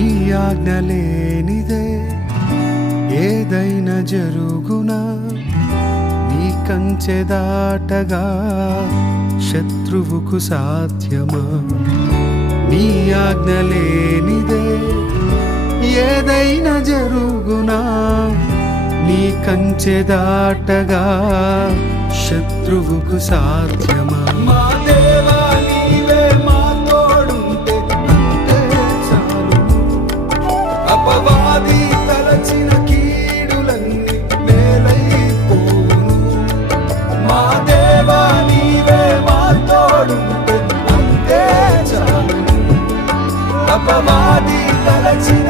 నీ ఆజ్ఞ లేనిదే ఏదైనా జరుగునా, నీ కంచె దాటగా శత్రువుకు సాధ్యమా? నీ ఆజ్ఞ లేనిదే ఏదైనా జరుగునా, నీ కంచె దాటగా శత్రువుకు సాధ్యమా? మా దేవా నీవే మా తోడుంటే అంతే చాలు. అపవాది తలచిన కీడులన్నీ మేలైపోను. మా దేవా నీవే మా తోడుంటే అంతే చాలు. అపవాది తలచిన